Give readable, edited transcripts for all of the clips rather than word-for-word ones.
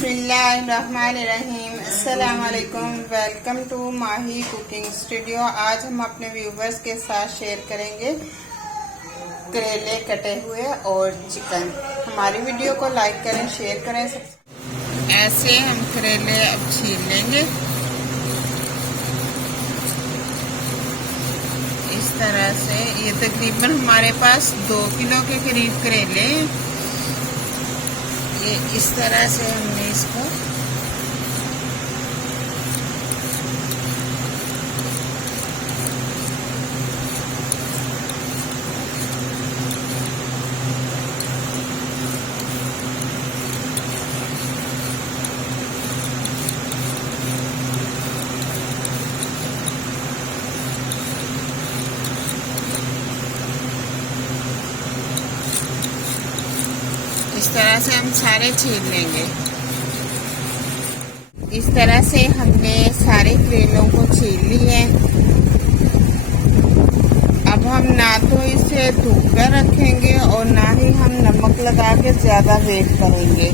बिस्मिल्लाहिर्रहमानिर्रहीम। अस्सलाम वालेकुम। Welcome to Mahi cooking studio. आज हम अपने व्यूवर्स के साथ शेयर करेंगे करेले कटे हुए और चिकन। हमारी वीडियो को लाइक करें, शेयर करें। ऐसे हम करेले अब छील लेंगे इस तरह से। ये तकरीबन हमारे पास 2 किलो के करीब करेले हैं। ये इस तरह से हमने इसको इस तरह से हम सारे छील लेंगे। इस तरह से हमने सारे करेलों को छील लिए। अब हम ना तो इसे धूप पर रखेंगे और ना ही हम नमक लगा के ज्यादा वेट करेंगे।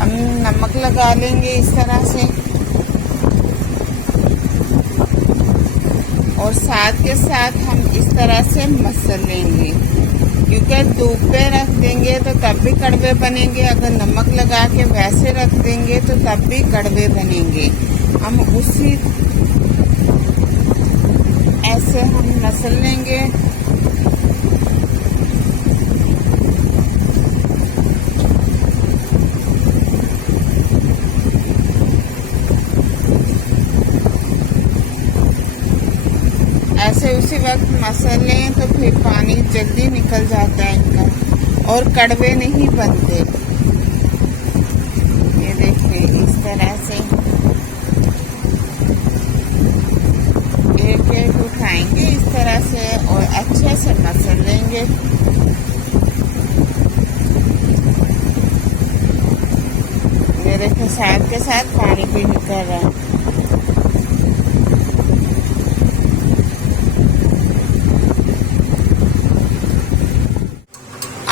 हम नमक लगा लेंगे इस तरह से और साथ के साथ हम इस तरह से मसल लेंगे, क्योंकि धूप पे रख देंगे तो तब भी कड़वे बनेंगे। अगर नमक लगा के वैसे रख देंगे तो तब भी कड़वे बनेंगे। हम उसी ऐसे हम मसल लेंगे। ऐसे उसी वक्त मसल लें तो फिर पानी जल्दी निकल जाता है इनका और कड़वे नहीं बनते। ये देखिए इस तरह से एक एक उठाएंगे इस तरह से और अच्छे से मसल लेंगे। ये देखिए साथ के साथ पानी भी निकल रहा है।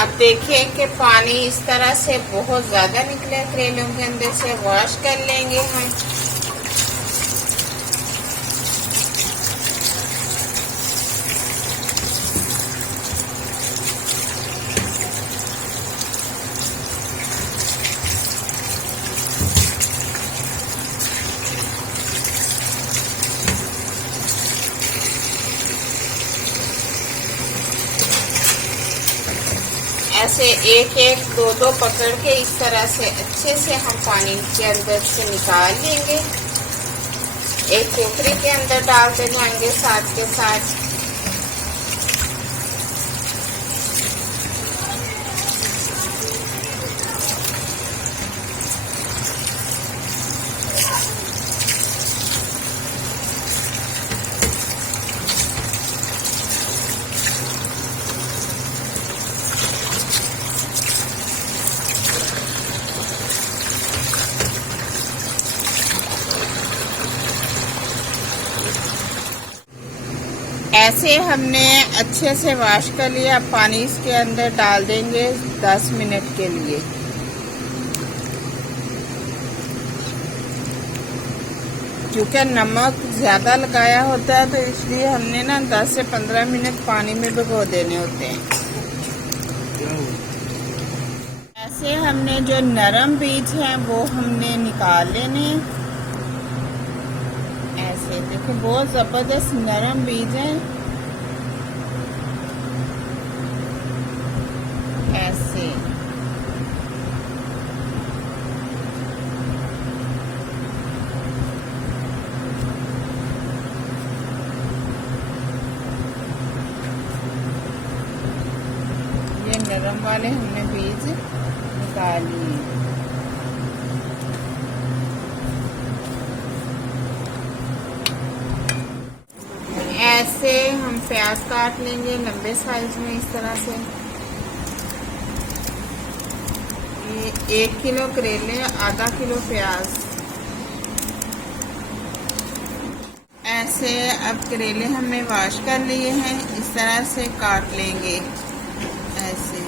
अब देखिए कि पानी इस तरह से बहुत ज्यादा निकले करेलों के अंदर से। वॉश कर लेंगे हम। ऐसे एक एक दो दो पकड़ के इस तरह से अच्छे से हम पानी के अंदर से निकाल लेंगे। एक टोकरी के अंदर डालते जाएंगे साथ के साथ। ऐसे हमने अच्छे से वॉश कर लिया। पानी इसके अंदर डाल देंगे 10 मिनट के लिए। क्योंकि नमक ज्यादा लगाया होता है तो इसलिए हमने ना 10 से 15 मिनट पानी में भिगो देने होते हैं। ऐसे हमने जो नरम बीज हैं वो हमने निकाल लेने। ऐसे देखो बहुत जबरदस्त नरम बीज हैं। ऐसे ये नरम वाले हमने बीज निकाल लिए। ऐसे हम प्याज काट लेंगे लंबे साइज में इस तरह से। ये 1 किलो करेले, आधा किलो प्याज। ऐसे अब करेले हमने वॉश कर लिए हैं, इस तरह से काट लेंगे ऐसे।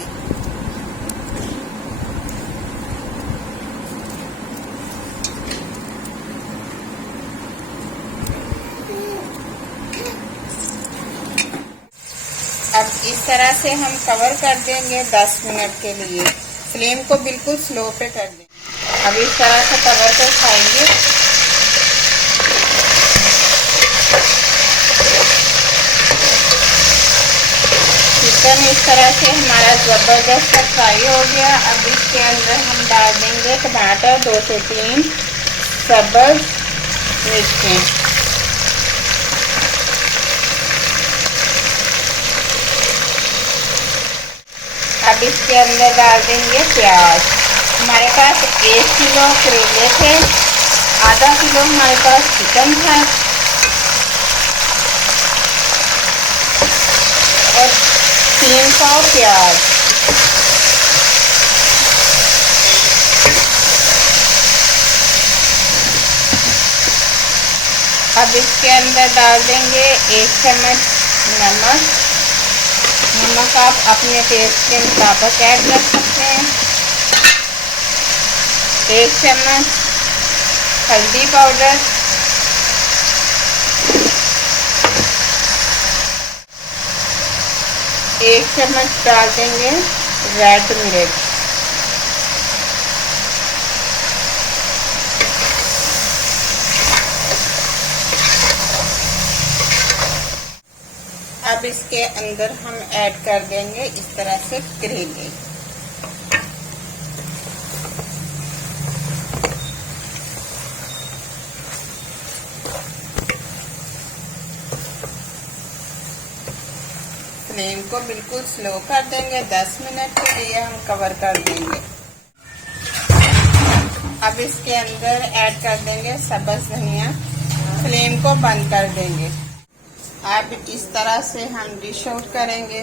इस तरह से हम कवर कर देंगे 10 मिनट के लिए। फ्लेम को बिल्कुल स्लो पे कर देंगे। अब इस तरह से कवर को उठाएंगे। चिकन इस तरह से हमारा ज़बरदस्त फ्राई हो गया। अब इसके अंदर हम डाल देंगे टमाटर, 2 से 3 सब्ज़ मिर्चें। अब इसके अंदर डाल देंगे प्याज। हमारे पास 1 किलो करेले थे, आधा किलो हमारे पास चिकन था और 3 पाव प्याज। अब इसके अंदर डाल देंगे 1 चम्मच नमक। नमक आप अपने टेस्ट के मुताबिक ऐड कर सकते हैं। 1 चम्मच हल्दी पाउडर, 1 चम्मच डाल देंगे रेड मिर्च, अब इसके अंदर हम ऐड कर देंगे इस तरह से करेले। फ्लेम को बिल्कुल स्लो कर देंगे। 10 मिनट के लिए हम कवर कर देंगे। अब इसके अंदर ऐड कर देंगे सब्ज़ धनिया। फ्लेम को बंद कर देंगे। अब इस तरह से हम डिश आउट करेंगे।